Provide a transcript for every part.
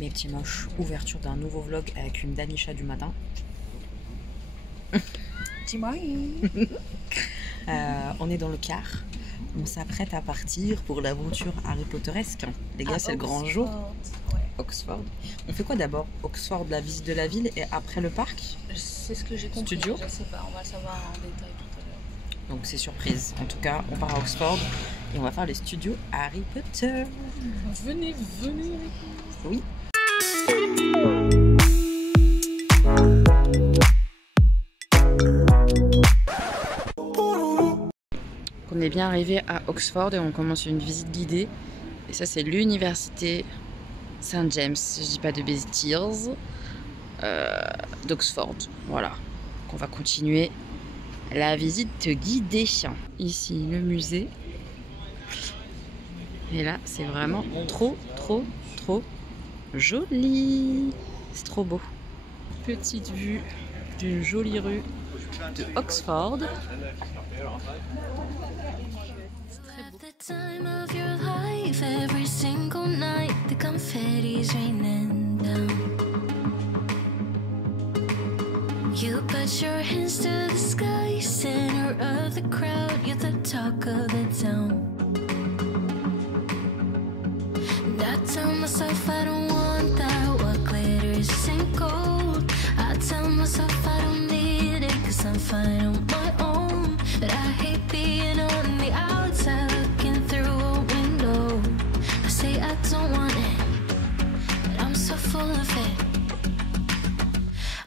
Mes petits moches, ouverture d'un nouveau vlog avec une Danisha du matin. On est dans le car. On s'apprête à partir pour l'aventure Harry Potteresque. Les gars, c'est le grand jour. Ouais. Oxford. On fait quoi d'abord? Oxford, la visite de la ville et après le parc? C'est ce que j'ai compris. Studio? Je sais pas, on va savoir en détail tout à l'heure. Donc c'est surprise. En tout cas, on part à Oxford et on va faire les studios Harry Potter. Venez avec nous. Oui. On est bien arrivé à Oxford et on commence une visite guidée. Et ça, c'est l'université St James, si je dis pas de bêtises, d'Oxford. Voilà. Donc on va continuer la visite guidée. Ici, le musée. Et là, c'est vraiment trop joli. C'est trop beau. Petite vue d'une jolie rue de Oxford. Time of your life, every single night, the confetti's raining down. You put your hands to the sky, center of the crowd, you're the talk of the town. And I tell myself I don't want that, what glitters isn't gold. I tell myself I don't need it, cause I'm fine on my own. But I hate being on the outside looking through a window. I say I don't want it, but I'm so full of it.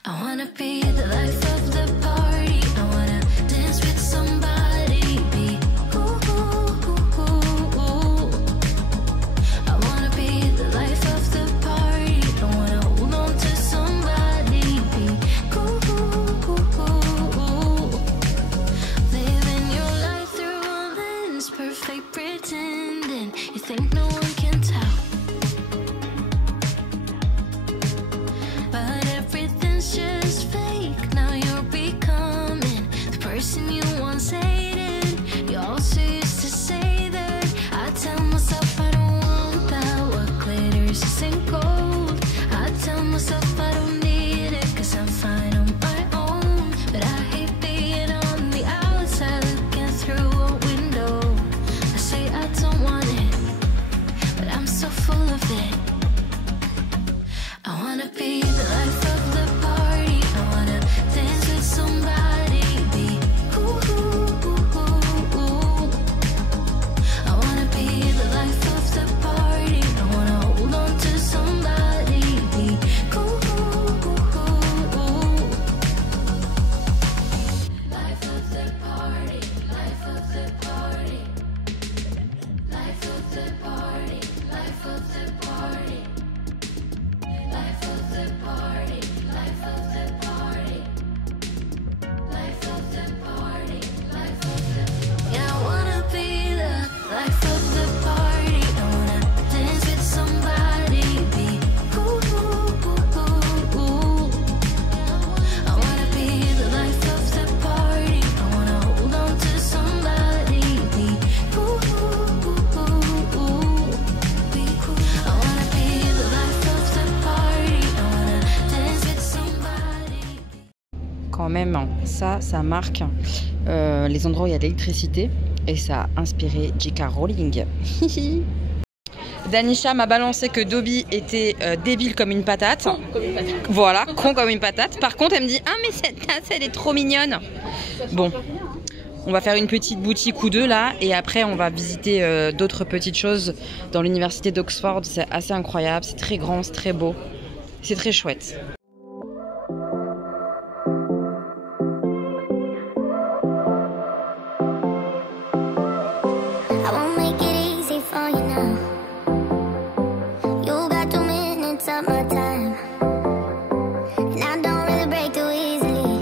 I wanna be the life of the party, I wanna dance with somebody, be ooh, ooh, ooh, ooh, ooh. I wanna be the life of the party, I wanna hold on to somebody, be ooh, ooh, ooh, ooh, ooh. Living your life through a lens, perfect pretending you think no one can tell. But everything's just fake, now you're becoming the person you once hated. You also used to say that. I tell myself I don't want that, what glitters isn't gold. I tell myself I don't need it, cause I'm fine on my own. But I hate being on the outside looking through a window. I say I don't want it, but I'm so full of it. I wanna be the life of the party, I wanna dance with somebody, be ooh, ooh, ooh, ooh, ooh. I wanna be the life of the party, I wanna hold on to somebody, be ooh, ooh, ooh, ooh. Life of the party, life of the party, life of the party, life of the party. Life of the party, life of the party, life of the party, life of the. Yeah, I wanna be the life of the party. I wanna dance with somebody, be ooh, ooh, ooh, ooh, ooh. I wanna be the life of the party. I wanna hold on to somebody, be ooh, ooh, ooh, ooh, ooh. Be cool. I wanna be the life of the party. I wanna dance with somebody. Quand même, ça marque les endroits où il y a de l'électricité et ça a inspiré J.K. Rowling. Danisha m'a balancé que Dobby était débile comme une patate. Con comme une patate. Voilà, con comme une patate. Par contre, elle me dit « Ah mais cette tasse, elle est trop mignonne !» Bon, on va faire une petite boutique ou deux là et après on va visiter d'autres petites choses dans l'université d'Oxford. C'est assez incroyable, c'est très grand, c'est très beau, c'est très chouette. I won't make it easy for you now. You got 2 minutes of my time, and I don't really break too easily,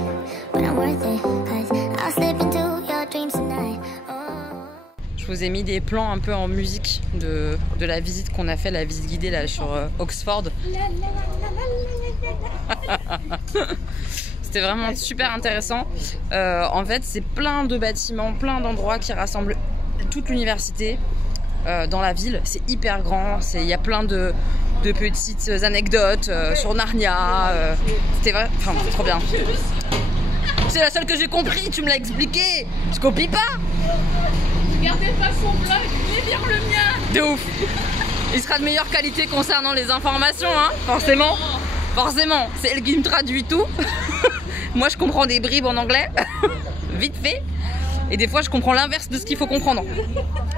but I'm worth it, cause I'll slip into your dreams tonight. Oh. Je vous ai mis des plans un peu en musique de la visite qu'on a fait, la visite guidée là sur Oxford. C'était vraiment super intéressant. En fait, c'est plein de bâtiments, plein d'endroits qui rassemblent toute l'université dans la ville. C'est hyper grand, il y a plein de de petites anecdotes sur Narnia. C'était vrai, enfin c'est trop bien. C'est la seule que j'ai compris, tu me l'as expliqué. Je copie pas. Regardez pas son blog, venez lire le mien. De ouf. Il sera de meilleure qualité concernant les informations, hein, forcément. Forcément, c'est elle qui me traduit tout. Moi je comprends des bribes en anglais, vite fait. Et des fois je comprends l'inverse de ce qu'il faut comprendre.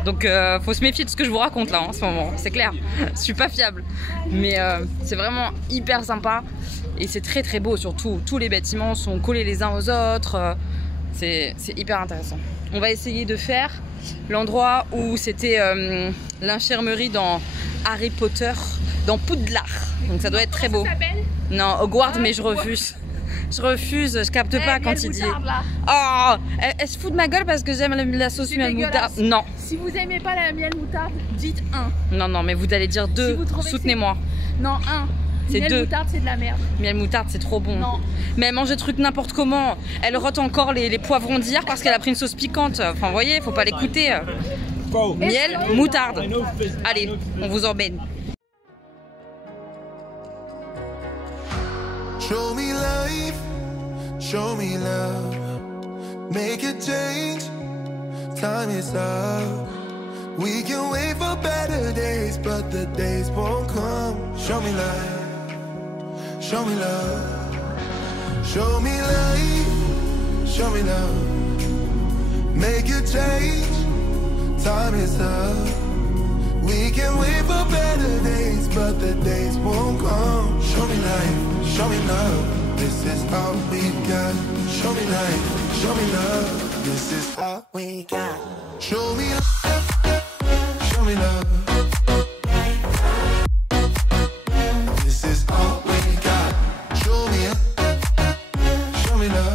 Donc faut se méfier de ce que je vous raconte là en ce moment, c'est clair. Je suis pas fiable. Mais c'est vraiment hyper sympa. Et c'est très très beau surtout. Tous les bâtiments sont collés les uns aux autres. C'est hyper intéressant. On va essayer de faire l'endroit où c'était l'infirmerie dans Harry Potter, dans Poudlard. Donc ça doit être très beau. Non, Hogwarts, mais je refuse. Je refuse, je capte pas quand il dit. Oh, elle se fout de ma gueule parce que j'aime la sauce miel moutarde. Non. Si vous aimez pas la miel moutarde, dites 1. Non, non, mais vous allez dire 2. Si soutenez-moi. Non, 1. C'est miel 2. moutarde, c'est de la merde. Miel moutarde, c'est trop bon. Non. Mais elle mange des trucs n'importe comment. Elle rote encore les poivrons d'hier parce qu'elle a pris une sauce piquante. Enfin, vous voyez, faut pas l'écouter. Miel moutarde. Allez, on vous emmène. Show me life, show me love, make a change, time is up. We can wait for better days, but the days won't come. Show me life, show me love, show me life, show me love, make a change, time is up. We can wait for better days, but the days won't come. Show me life, show me love, this is all we got. Show me life, show me love, this is all we got. Show me love, show me love, this is all we got. Show me love, show me love.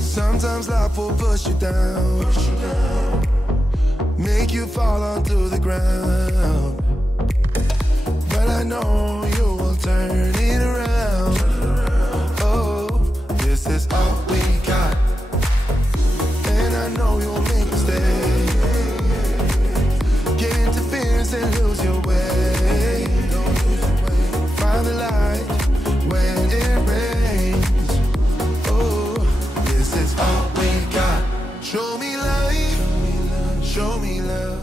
Sometimes life will push you down, make you fall onto the ground. But I know you will turn it around. Oh, this is all we got. And I know you'll make a mistake, get interference and lose your way. Find the light when it rains. Oh, this is all we got. Show me life, show me love.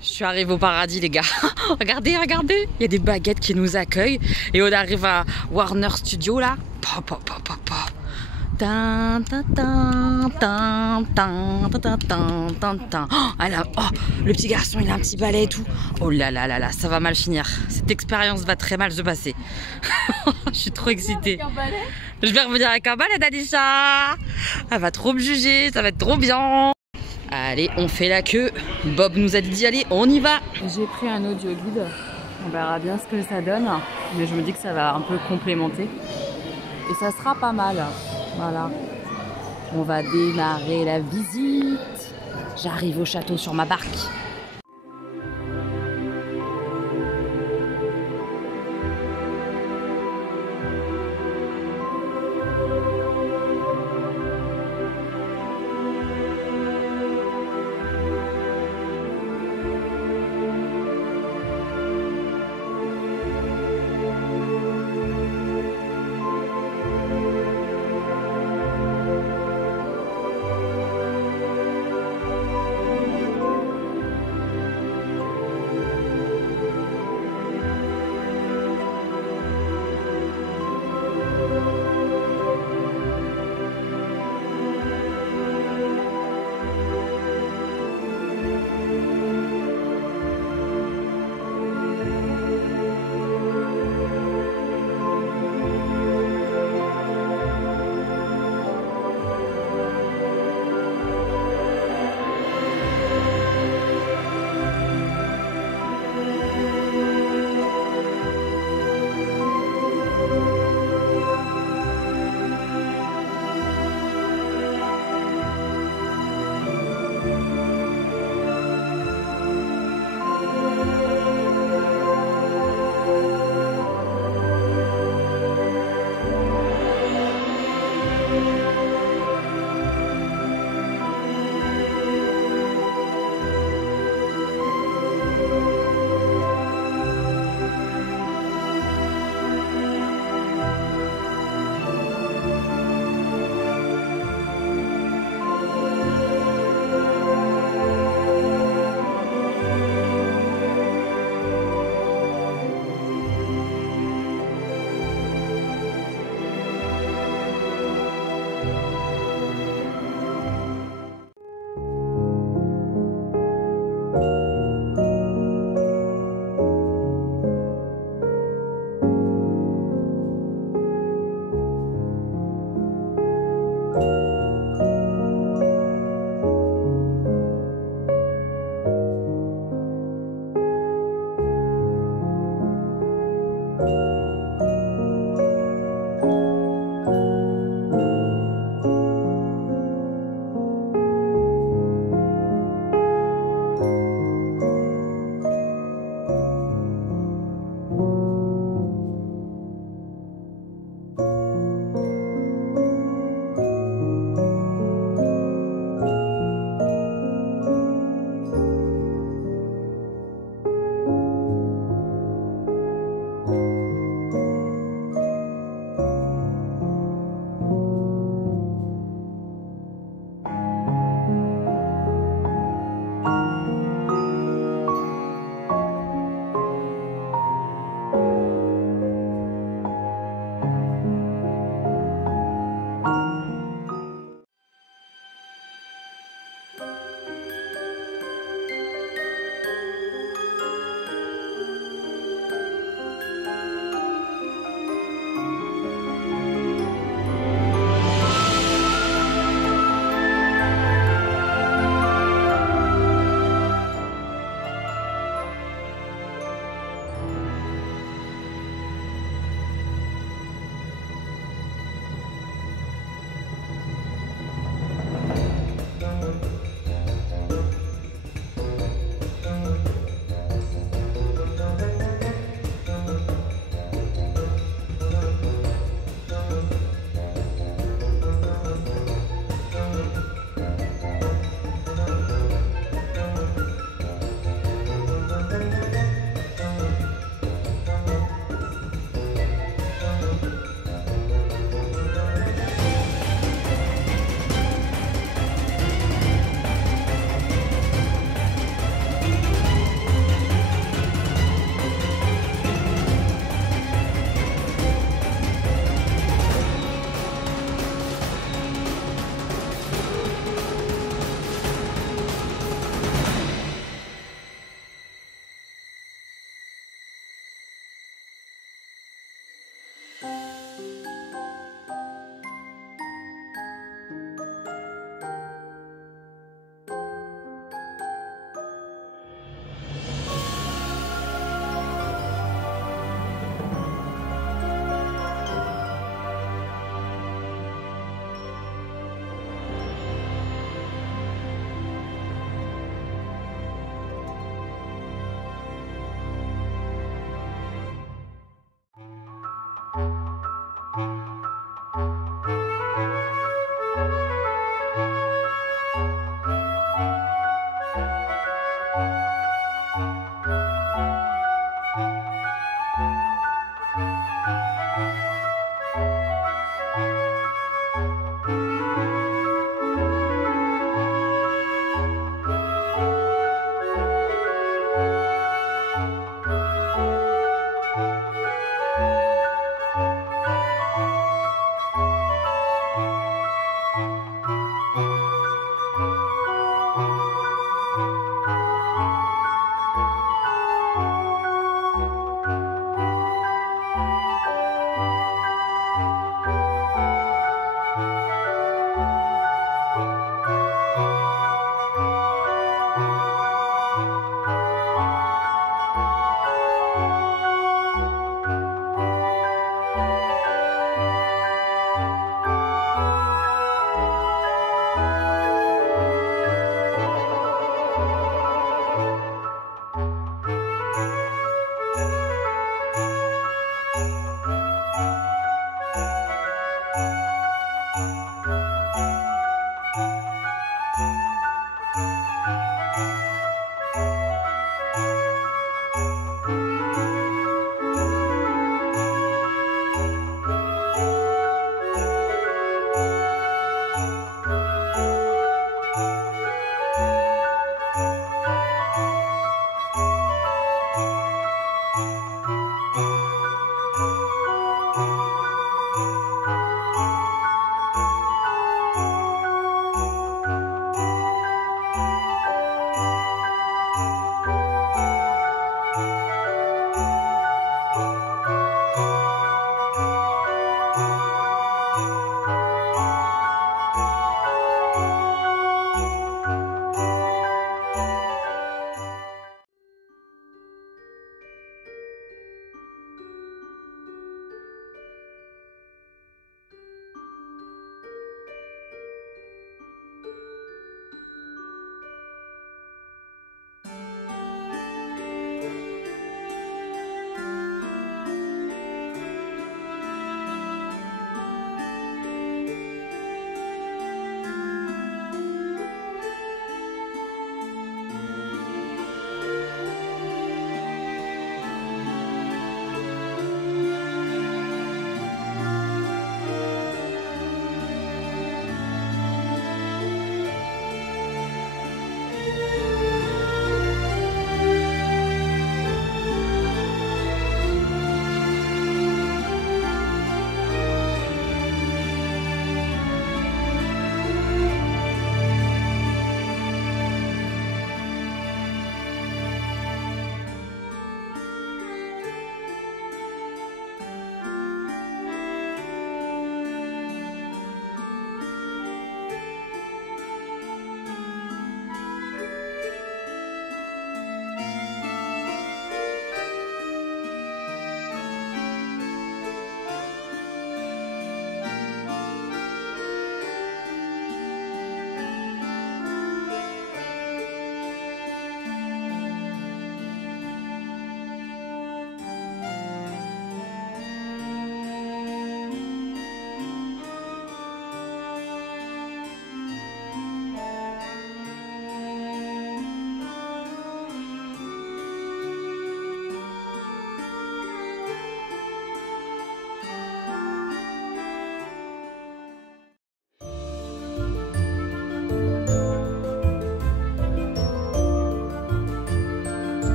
Je suis arrivée au paradis, les gars. Regardez, regardez. Il y a des baguettes qui nous accueillent. Et on arrive à Warner Studio, là. Pa, pa, pa, pa, pa. Tan, tan, tan, tan, tan, tan, tan, tan, tan. Oh, le petit garçon, il a un petit balai et tout. Oh là là là là, ça va mal finir. Cette expérience va très mal se passer. Je suis trop excitée. Je vais revenir avec un balai, Danisha. Elle va trop me juger, ça va être trop bien. Allez, on fait la queue. Bob nous a dit d'y aller, on y va. J'ai pris un audio guide. On verra bien ce que ça donne. Mais je me dis que ça va un peu complémenter. Et ça sera pas mal. Voilà. On va démarrer la visite. J'arrive au château sur ma barque.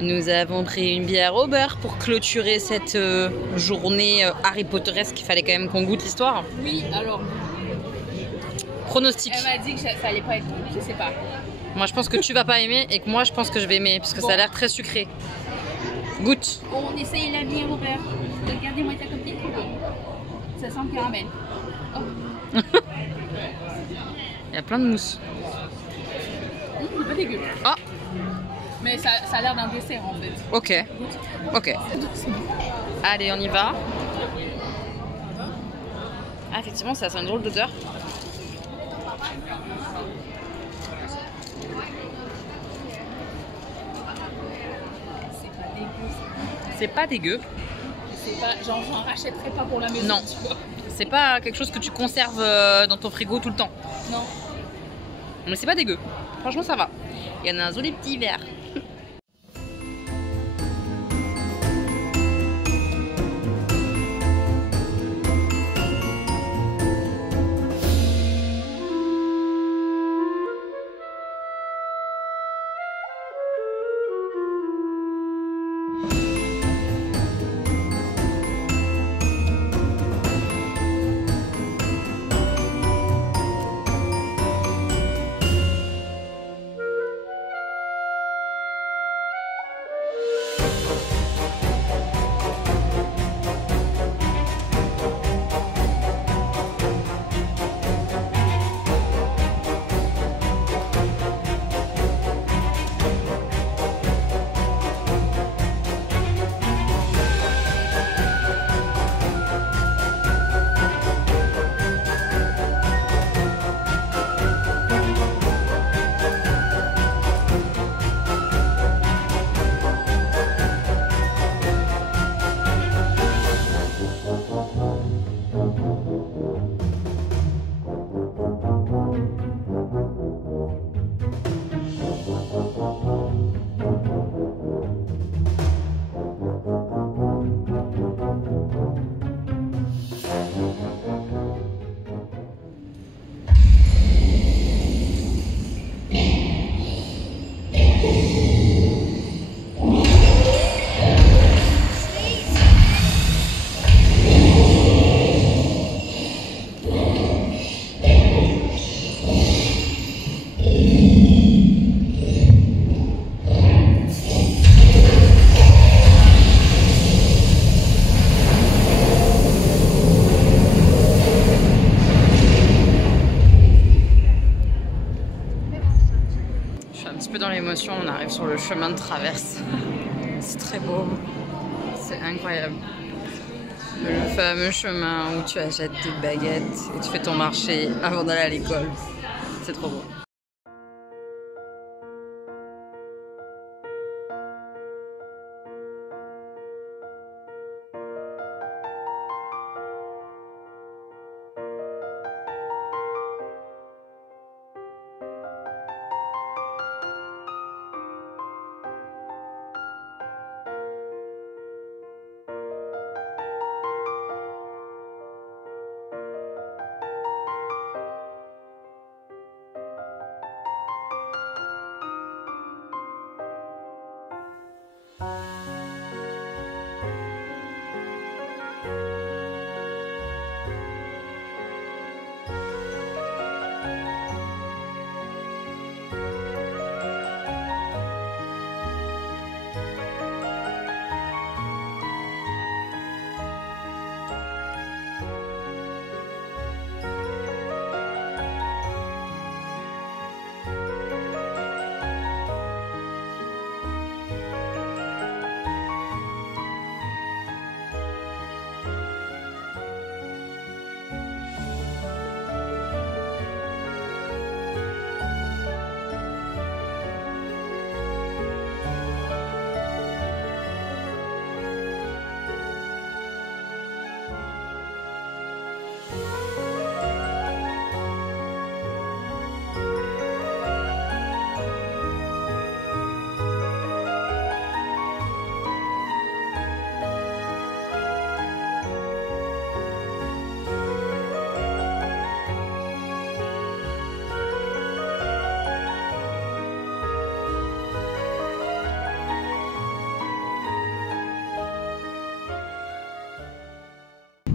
Nous avons pris une bière au beurre pour clôturer cette journée Harry Potteresque. Il fallait quand même qu'on goûte l'histoire. Oui, alors, Pronostic. elle m'a dit que ça allait pas être bon, je sais pas. Moi, je pense que tu vas pas aimer et que moi, je pense que je vais aimer parce que ça a l'air très sucré. Goûte. On essaye la bière au beurre. Regardez-moi ça comme ça sent le caramel. Oh. Il y a plein de mousse. C'est pas dégueu. Ah, Mais ça a l'air d'un dessert en fait. ok. Ok. Allez, on y va. Ah, effectivement, ça a une drôle d'odeur. C'est pas dégueu. C'est pas, genre j'en rachèterais pas pour la maison. Non. Tu vois. C'est pas quelque chose que tu conserves dans ton frigo tout le temps. Non. Mais c'est pas dégueu. Franchement, ça va. Il y en a un joli petit verre. Dans l'émotion, on arrive sur le chemin de traverse. C'est très beau. C'est incroyable. Le fameux chemin où tu achètes tes baguettes et tu fais ton marché avant d'aller à l'école. C'est trop beau.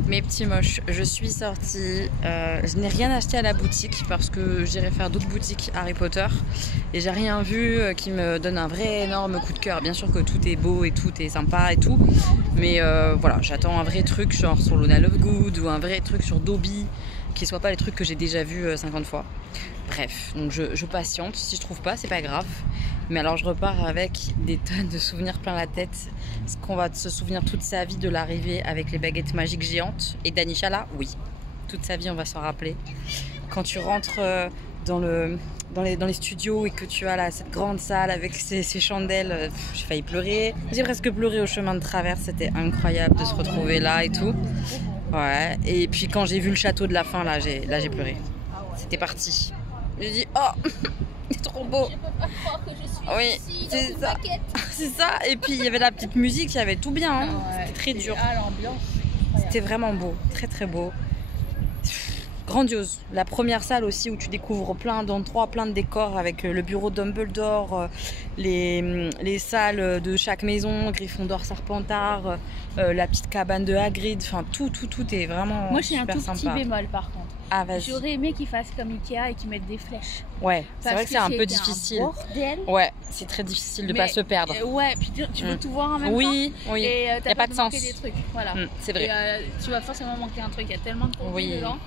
Mes petits moches, je suis sortie. Je n'ai rien acheté à la boutique parce que j'irai faire d'autres boutiques Harry Potter. Et j'ai rien vu qui me donne un vrai énorme coup de cœur. Bien sûr que tout est beau et tout est sympa et tout. Mais voilà, j'attends un vrai truc genre sur Luna Lovegood ou un vrai truc sur Dobby qui soit pas les trucs que j'ai déjà vus 50 fois. Bref, donc je patiente. Si je trouve pas, c'est pas grave. Mais alors je repars avec des tonnes de souvenirs plein la tête. Est-ce qu'on va se souvenir toute sa vie de l'arrivée avec les baguettes magiques géantes et d'Anisha là? Oui. Toute sa vie, on va s'en rappeler. Quand tu rentres dans les studios et que tu as là, cette grande salle avec ces chandelles, j'ai failli pleurer. J'ai presque pleuré au chemin de traverse. C'était incroyable de se retrouver là et tout. Ouais. Et puis quand j'ai vu le château de la fin, là j'ai pleuré. C'était parti. J'ai dit oh, c'est trop beau. Je peux pas croire que je suis Oui, ici c'est dans une ça. maquette. C'est ça. Et puis il y avait la petite musique, il y avait tout bien. Hein. C'était très dur. Ah, l'ambiance. C'était vraiment beau, très très beau. Grandiose. La première salle aussi où tu découvres plein d'endroits, plein de décors avec le bureau de Dumbledore, les salles de chaque maison, Gryffondor, Serpentard, la petite cabane de Hagrid, enfin tout est vraiment Moi, j'ai un super tout petit sympa. bémol par contre. Ah vas-y. J'aurais aimé qu'ils fassent comme Ikea et qu'ils mettent des flèches. Ouais, c'est Parce vrai que c'est un peu c'était difficile. bordel. Ouais, c'est très difficile de Mais, pas se perdre. Ouais, puis tu veux tout voir en même temps. Oui, oui. Et Y a t'as pas pas de de manquer sens. des trucs. Voilà. C'est vrai. Et, tu vas forcément manquer un truc. Il y a tellement de contenu Oui. dedans.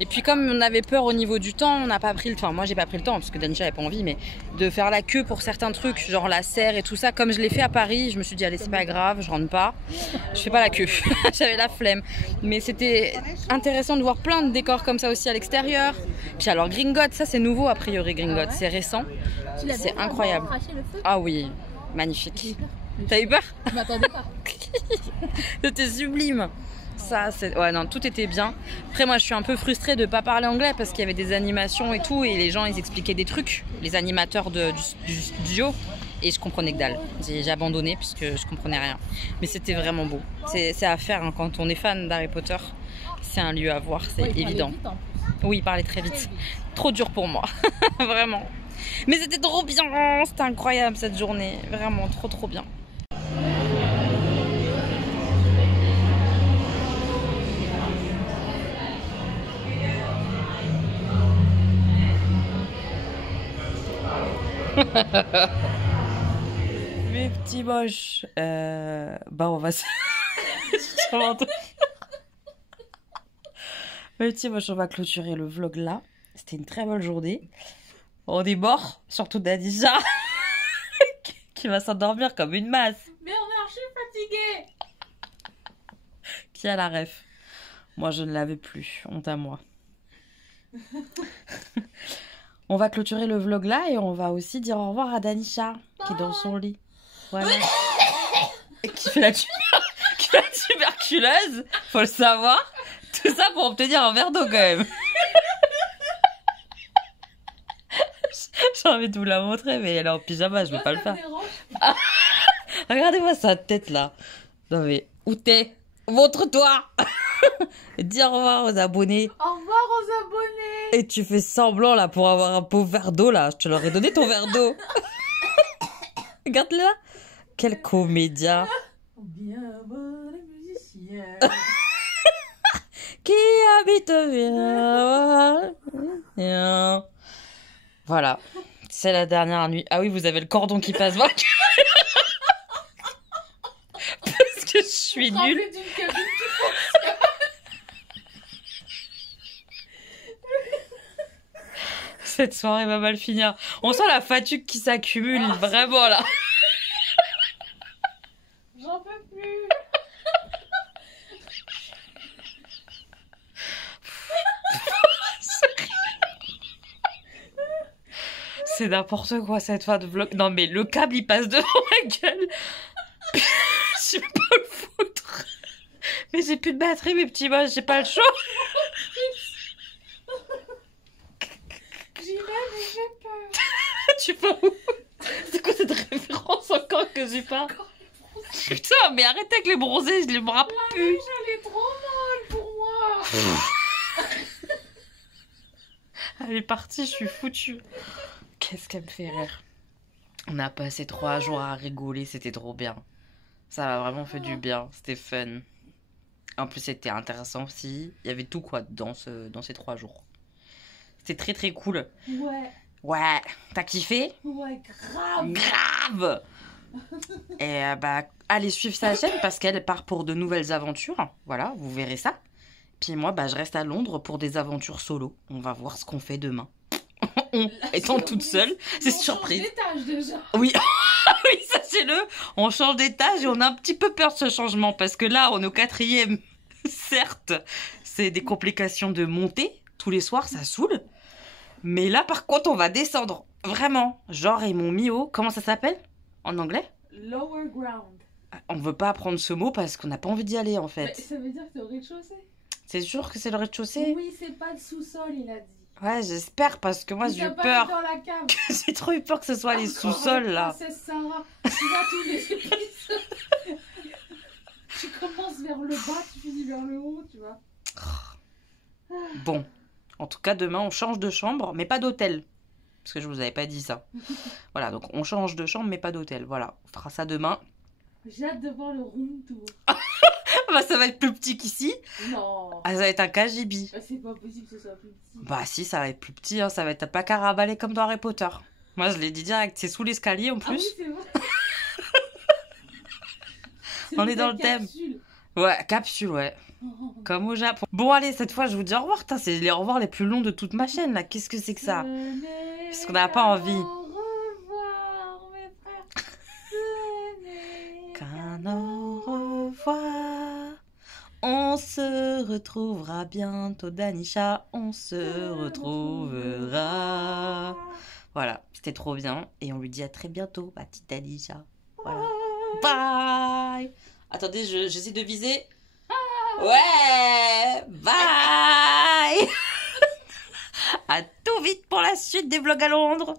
Et puis comme on avait peur au niveau du temps, on n'a pas pris le temps. Moi j'ai pas pris le temps parce que Danisha n'avait pas envie, mais de faire la queue pour certains trucs, genre la serre et tout ça. Comme je l'ai fait à Paris, je me suis dit allez c'est pas grave, je rentre pas, je fais pas la queue. J'avais la flemme. Mais c'était intéressant de voir plein de décors comme ça aussi à l'extérieur. Puis alors Gringotts, ça c'est nouveau a priori Gringotts, c'est récent. Tu l'as C'est vu, incroyable. on va cracher le feu. Ah oui, magnifique. T'as eu peur? Je m'attendais pas. C'était sublime. Ça, c'est... Ouais, non, tout était bien. Après, moi, je suis un peu frustrée de ne pas parler anglais parce qu'il y avait des animations et tout, et les gens, ils expliquaient des trucs, les animateurs du studio, et je comprenais que dalle. J'ai abandonné puisque je comprenais rien. Mais c'était vraiment beau. C'est à faire hein, quand on est fan d'Harry Potter. C'est un lieu à voir, c'est Ouais, il parlait évident. vite, en plus. Oui, il parlait très vite. Trop dur pour moi, vraiment. Mais c'était trop bien, c'était incroyable cette journée. Vraiment, trop bien. Mes petits moches. Bah, on va se. Mes petits moches, on va clôturer le vlog là. C'était une très bonne journée. On est mort, surtout Danisha qui va s'endormir comme une masse. Bernard, je suis fatiguée. Qui a la ref? Moi, je ne l'avais plus. Honte à moi. On va clôturer le vlog là et on va aussi dire au revoir à Danisha qui est dans son lit. Voilà. Et qui fait la tuberculeuse, faut le savoir. Tout ça pour obtenir un verre d'eau quand même. J'ai envie de vous la montrer, mais elle est en pyjama, je vais pas le faire. Ah, regardez-moi sa tête là. Non mais, où t'es? Montre-toi. Dis au revoir aux abonnés. Au revoir aux abonnés. Et tu fais semblant là pour avoir un pauvre verre d'eau là. Je te leur ai donné ton verre d'eau. Regarde-le là. Quel comédien. Bienvenue musicien. Qui habite bien. Voilà. C'est la dernière nuit. Ah oui, vous avez le cordon qui passe. Parce que je suis nulle. Rempli d'une cabine qui Cette soirée va mal finir. On sent la fatigue qui s'accumule vraiment là. J'en peux plus. C'est n'importe quoi cette fin de vlog. Non mais le câble il passe devant ma gueule. Je sais pas le foutre. Mais j'ai plus de batterie mes petits moches, j'ai pas le choix. J'y vais, mais j'ai peur. Tu vas où? C'est quoi cette référence encore que j'ai pas? Putain mais arrête avec les bronzés, je les me rappelle plus. Elle est trop molle pour moi. Elle est partie, je suis foutue. Qu'est-ce qu'elle me fait rire. On a passé 3 jours à rigoler, c'était trop bien. Ça m'a vraiment fait du bien, c'était fun. En plus, c'était intéressant aussi. Il y avait tout quoi dans ces 3 jours. C'était très très cool. Ouais. Ouais, t'as kiffé? Ouais, grave. Grave. Et bah, allez suivre sa chaîne parce qu'elle part pour de nouvelles aventures. Voilà, vous verrez ça. Puis moi, bah, je reste à Londres pour des aventures solo. On va voir ce qu'on fait demain. Étant toute seule, c'est surprise. On change d'étage déjà. Oui, oui, sachez-le, on change d'étage et on a un petit peu peur de ce changement parce que là, on est au 4e. Certes, c'est des complications de montée. Tous les soirs, ça saoule. Mais là, par contre, on va descendre. Vraiment. Genre, ils m'ont mis au... Comment ça s'appelle en anglais? Lower ground. On veut pas apprendre ce mot parce qu'on n'a pas envie d'y aller, en Mais fait. ça veut dire que t'es au rez-de-chaussée. C'est sûr que c'est le rez-de-chaussée? Oui, c'est pas le sous-sol, il a dit. Ouais, j'espère parce que moi, Il j'ai t'a eu pas peur. mis dans la cave. J'ai trop eu peur que ce soit les Encore sous-sols, la là. Princesse Sarah. Tu vas tous les épisodes. Tu commences vers le bas, tu finis vers le haut, tu vois. Bon, en tout cas, demain, on change de chambre, mais pas d'hôtel. Parce que je vous avais pas dit ça. Voilà, donc on change de chambre, mais pas d'hôtel. Voilà, on fera ça demain. J'ai hâte de voir le room tour. Bah, ça va être plus petit qu'ici. Non. Ah, ça va être un KGB. Bah, c'est pas possible que ce soit plus petit. Bah, si, ça va être plus petit. Hein. Ça va être un placard à balai comme dans Harry Potter. Moi, je l'ai dit direct. C'est sous l'escalier en Ah oui, plus. c'est vrai. On C'est est dans la le thème. capsule. Ouais, capsule, ouais. Comme au Japon. Bon, allez, cette fois, je vous dis au revoir. Putain, c'est les au revoir les plus longs de toute ma chaîne, là. Qu'est-ce que c'est que ça? Parce qu'on n'a pas envie. Au revoir, mes frères. Qu'un au revoir. On se retrouvera bientôt, Danisha. On se retrouvera. Voilà, c'était trop bien. Et on lui dit à très bientôt, ma petite Danisha. Voilà. Bye. Attendez, j'essaie de viser. Ouais. Bye. À tout vite pour la suite des vlogs à Londres.